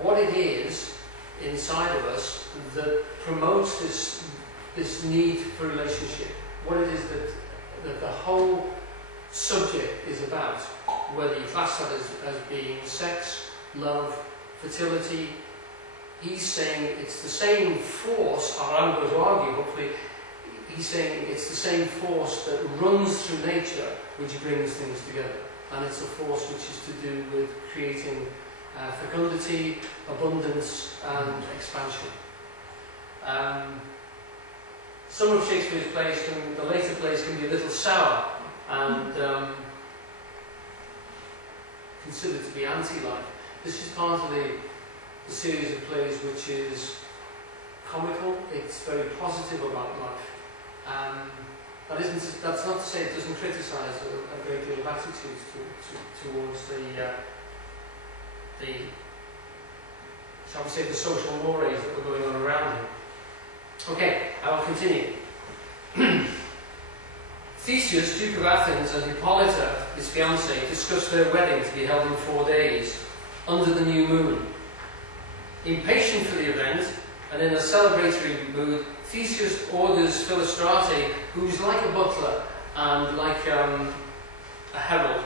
what it is inside of us that promotes this need for relationship. What it is that the whole subject is about, whether you class that as being sex, love, fertility. He's saying it's the same force, or I'm going to argue, hopefully, he's saying it's the same force that runs through nature which brings things together. And it's a force which is to do with creating fecundity, abundance, and expansion. Some of Shakespeare's plays, the later plays, can be a little sour and considered to be anti-life. This is part of the series of plays which is comical. It's very positive about life. That's not to say it doesn't criticise a great deal of attitudes towards the shall we say, the social mores that were going on around him. Okay, I will continue. Theseus, Duke of Athens, and Hippolyta, his fiancée, discussed their wedding to be held in 4 days, under the new moon. Impatient for the event, and in a celebratory mood, Theseus orders Philostrate, who's like a butler and like a herald,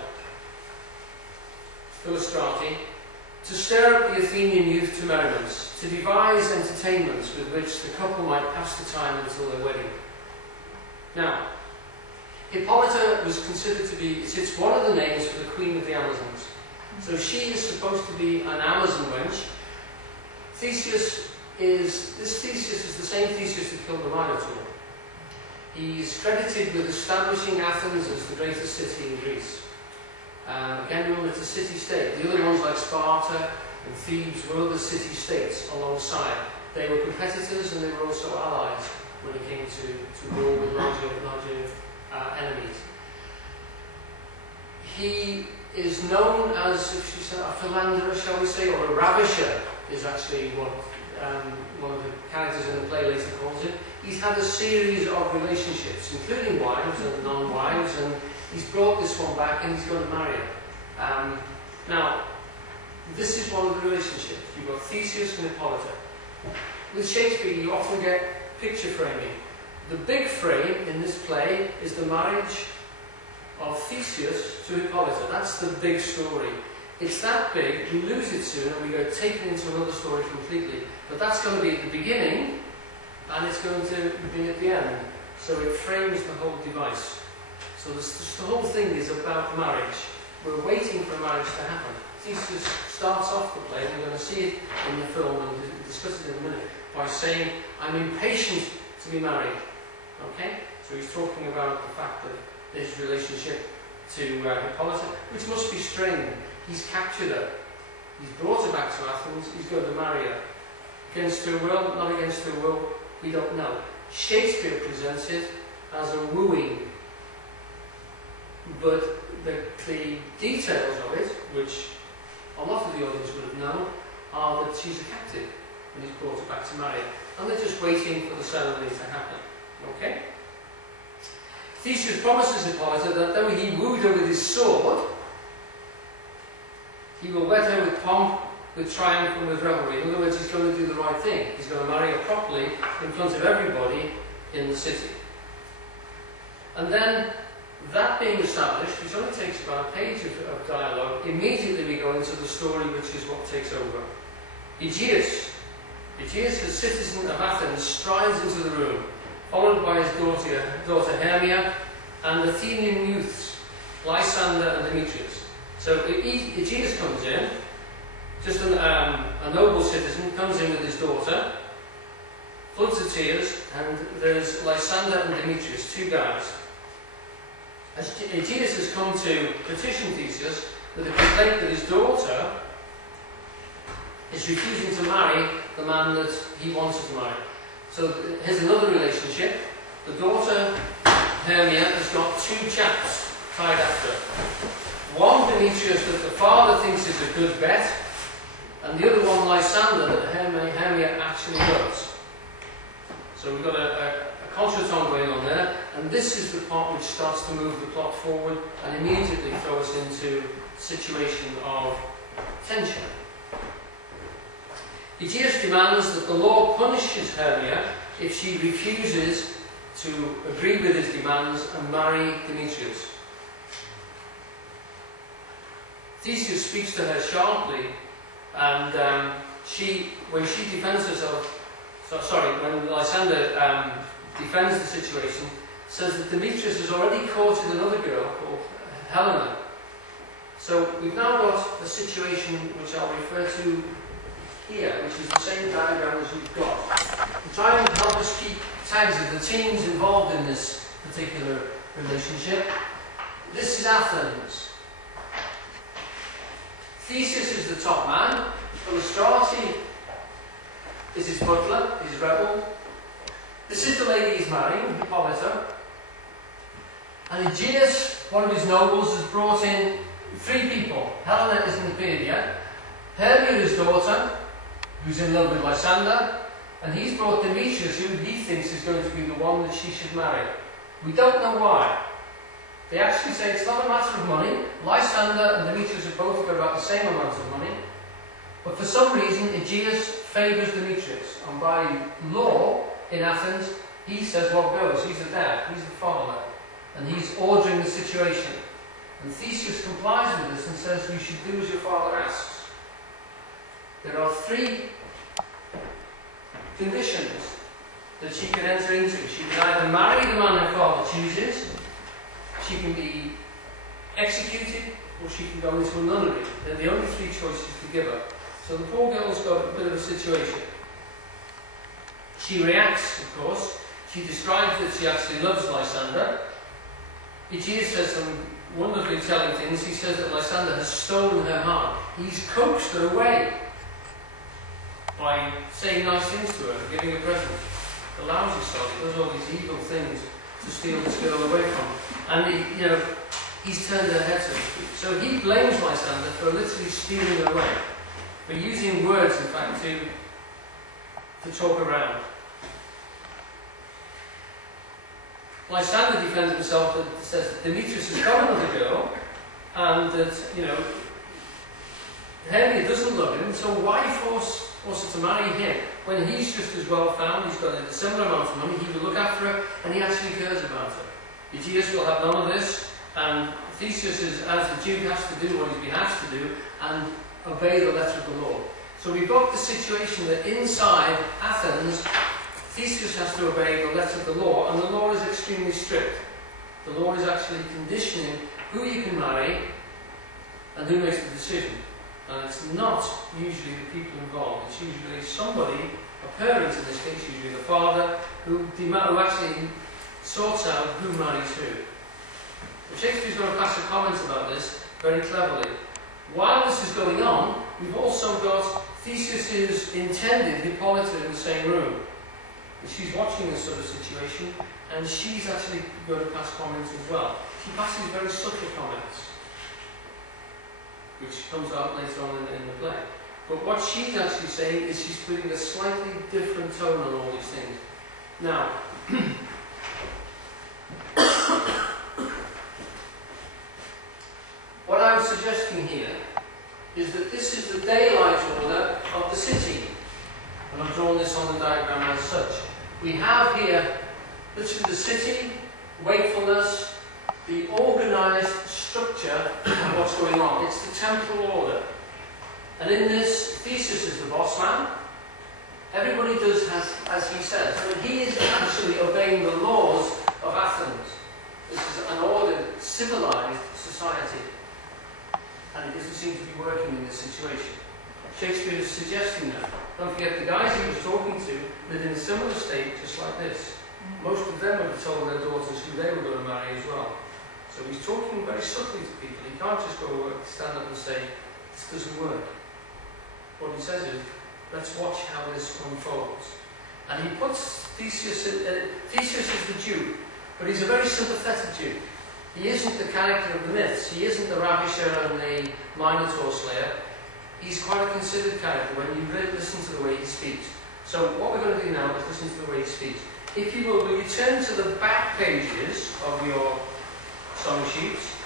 Philostrate, to stir up the Athenian youth to merriments, to devise entertainments with which the couple might pass the time until their wedding. Now, Hippolyta was considered to be, it's one of the names for the Queen of the Amazons. So she is supposed to be an Amazon wench. This Theseus is the same Theseus who killed the Minotaur. He's credited with establishing Athens as the greatest city in Greece. Again, remember, it's a city-state. The other ones like Sparta and Thebes were other city-states alongside. They were competitors and they were also allies when it came to war with larger enemies. He is known as a philanderer, shall we say, or a ravisher, is actually what one of the characters in the play later calls it. He's had a series of relationships, including wives and non-wives, and he's brought this one back and he's going to marry her. Now, this is one of the relationships. You've got Theseus and Hippolyta. With Shakespeare, you often get picture framing. The big frame in this play is the marriage of Theseus to Hippolyta. That's the big story. It's that big, we lose it soon and we go taken into another story completely. But that's going to be at the beginning and it's going to be at the end. So it frames the whole device. So the whole thing is about marriage. We're waiting for marriage to happen. Theseus starts off the play, and we're going to see it in the film and discuss it in a minute, by saying, I'm impatient to be married. Okay? So he's talking about the fact that his relationship to Hippolyta, which must be strained. He's captured her. He's brought her back to Athens. He's going to marry her. Against her will, not against her will, we don't know. Shakespeare presents it as a wooing. But the details of it, which a lot of the audience would have known, are that she's a captive and he's brought her back to marry her. And they're just waiting for the ceremony to happen. Okay? Theseus promises Hippolyta that though he wooed her with his sword, he will wed her with pomp, with triumph and with revelry. In other words, he's going to do the right thing. He's going to marry her properly in front of everybody in the city. And then, that being established, which only takes about a page of dialogue, immediately we go into the story, which is what takes over. Aegeus, a citizen of Athens, strides into the room, followed by his daughter Hermia, and Athenian youths, Lysander and Demetrius. So Aegeus comes in, just a noble citizen, comes in with his daughter, floods of tears, and there's Lysander and Demetrius, two guys. Aegeus has come to petition Theseus with a complaint that his daughter is refusing to marry the man that he wanted to marry. So here's another relationship. The daughter, Hermia, has got two chaps tied after her. One, Demetrius, that the father thinks is a good bet, and the other one, Lysander, that Hermia actually loves. So we've got a contretemps going on there, and this is the part which starts to move the plot forward and immediately throw us into a situation of tension. Aegeus demands that the law punishes Hermia if she refuses to agree with his demands and marry Demetrius. Theseus speaks to her sharply, and when Lysander defends the situation, says that Demetrius has already courted another girl called Helena. So we've now got a situation which I'll refer to here, which is the same diagram as you've got. To try and help us keep tabs of the teams involved in this particular relationship. This is Athens. Theseus is the top man. Philostrati is his butler, his rebel. This is the lady he's marrying, Hippolyta. And Aegeus, one of his nobles, has brought in 3 people. Helena isn't appeared yet. Hermia, his daughter, who's in love with Lysander, and he's brought Demetrius, who he thinks is going to be the one that she should marry. We don't know why. They actually say it's not a matter of money. Lysander and Demetrius have both got about the same amount of money. But for some reason, Aegeus favours Demetrius. And by law, in Athens, he says what goes. He's the dad, he's the father. And he's ordering the situation. And Theseus complies with this and says, you should do as your father asks. There are 3 conditions that she can enter into. She can either marry the man her father chooses, she can be executed, or she can go into a nunnery. They're the only 3 choices to give her. So the poor girl's got a bit of a situation. She reacts, of course. She describes that she actually loves Lysander. Aegeus says some wonderfully telling things. He says that Lysander has stolen her heart. He's coaxed her away by saying nice things to her, giving her presents. The lousy sod, he does all these evil things to steal this girl away from her. And he's turned her head, so to speak. So he blames Lysander for literally stealing her away, for using words, in fact, to talk around. Lysander defends himself and says that Demetrius has got another girl, and that, Hermia doesn't love him, so why force her to marry him when he's just as well found, he's got a similar amount of money, he will look after her, and he actually cares about her. Aegeus will have none of this, and Theseus, as the Duke, has to do what he's been asked to do, and obey the letter of the law. So we've got the situation that inside Athens, Theseus has to obey the letter of the law, and the law is extremely strict. The law is actually conditioning who you can marry and who makes the decision. And it's not usually the people involved, it's usually somebody, a parent in this case, usually the father, who actually sorts out who marries who. But Shakespeare's going to pass a comment about this very cleverly. While this is going on, we've also got Theseus's intended Hippolyta in the same room. And she's watching this sort of situation, and she's actually going to pass comments as well. She passes very subtle comments, which comes out later on in the play. But what she's actually saying is she's putting a slightly different tone on all these things. Now, what I'm suggesting here is that this is the daylight order of the city. And I've drawn this on the diagram as such. We have here literally the city, wakefulness, the organised structure of what's going on. It's the temporal order. And in this, Theseus is the boss man. Everybody does as he says. But he is actually obeying the laws of Athens. This is an ordered, civilized society. And it doesn't seem to be working in this situation. Shakespeare is suggesting that. Don't forget, the guys he was talking to lived in a similar state just like this. Most of them would have told their daughters who they were going to marry as well. So he's talking very subtly to people. He can't just go stand up and say, this doesn't work. What he says is, let's watch how this unfolds. And he puts Theseus is the Duke, but he's a very sympathetic Duke. He isn't the character of the myths. He isn't the ravisher and the Minotaur slayer. He's quite a considered character when you really listen to the way he speaks. So what we're going to do now is listen to the way he speaks. If you will you turn to the back pages of your song sheets.